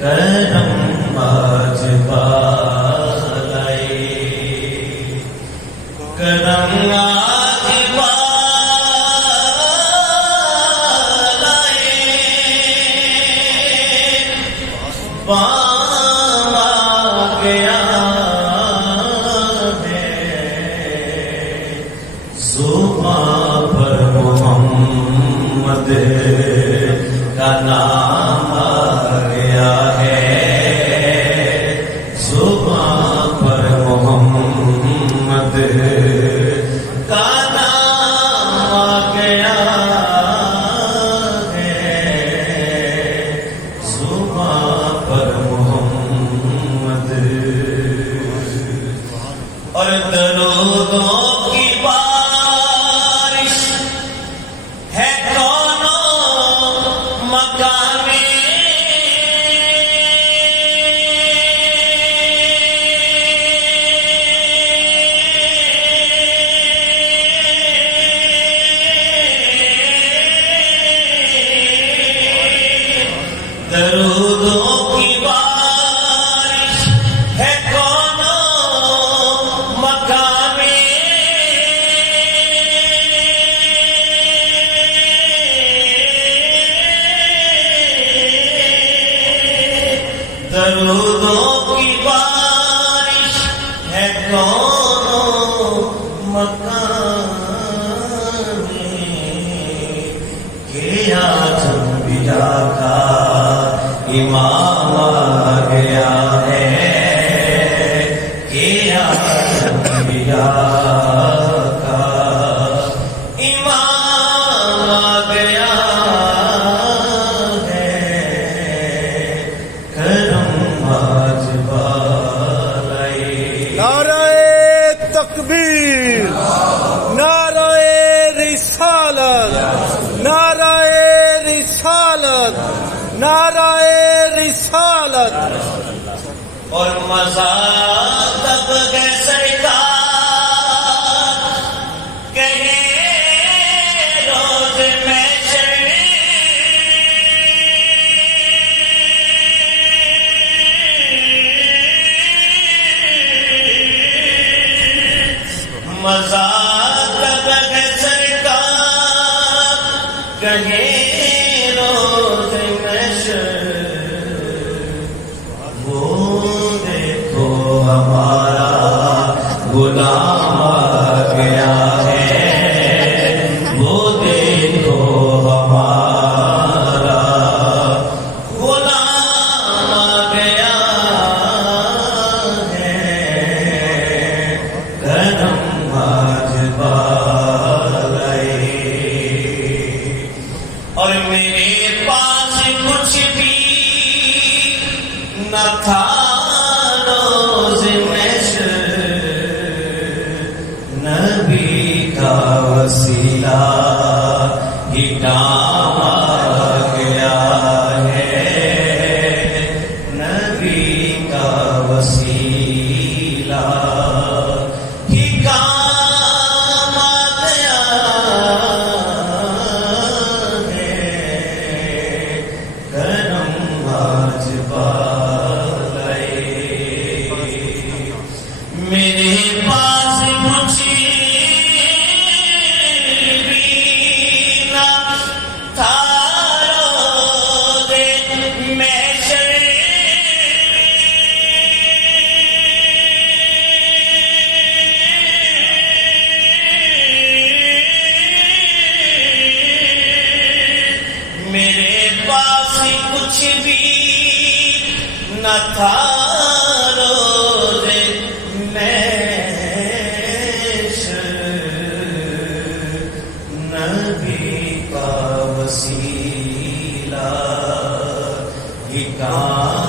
کرم آج بالائے، کرم آج بالائے، بام آ گیا ہے، زباں پر محمد کا نام آ گیا ہے، زباں پر محمد کا نام آ گیا ہے، زباں پر محمد، اور درودوں کی بارش ہے کونوں مکان میں، درودوں کی بارش ہے کونوں مکان میں، درودوں کی بارش ہے کونوں مکان میں، کہ آج انبیاء کا امام آ گیا ہے، کہ آج انبیاء کا امام آ گیا ہے، کرم آج بالائے، نعرہ تکبیر، نعرہ رسالت، نعرہ رسالت، نعرہ رسالت، اور مزہ تب ہے سرکار کہے روز محشر میں، مزہ تب ہے سرکار کہے روز محشر، وہ دیکھو ہمارا غلام آ گیا ہے، وہ دیکھو ہمارا غلام آ گیا ہے، کرم آج بالائے، اور میرے پاس کچھ بھی نہ تھا روز محشر، نبی کا وسیلہ ہی کام آ گیا ہے، نبی کا وسیلہ ہی کام آ گیا ہے، کرم آج بالائے، میرے پاس کچھ بھی نہ تھا روز محشر، میرے پاس کچھ بھی نہ تھا روز محشر، نبی کا وسیلہ ہی کام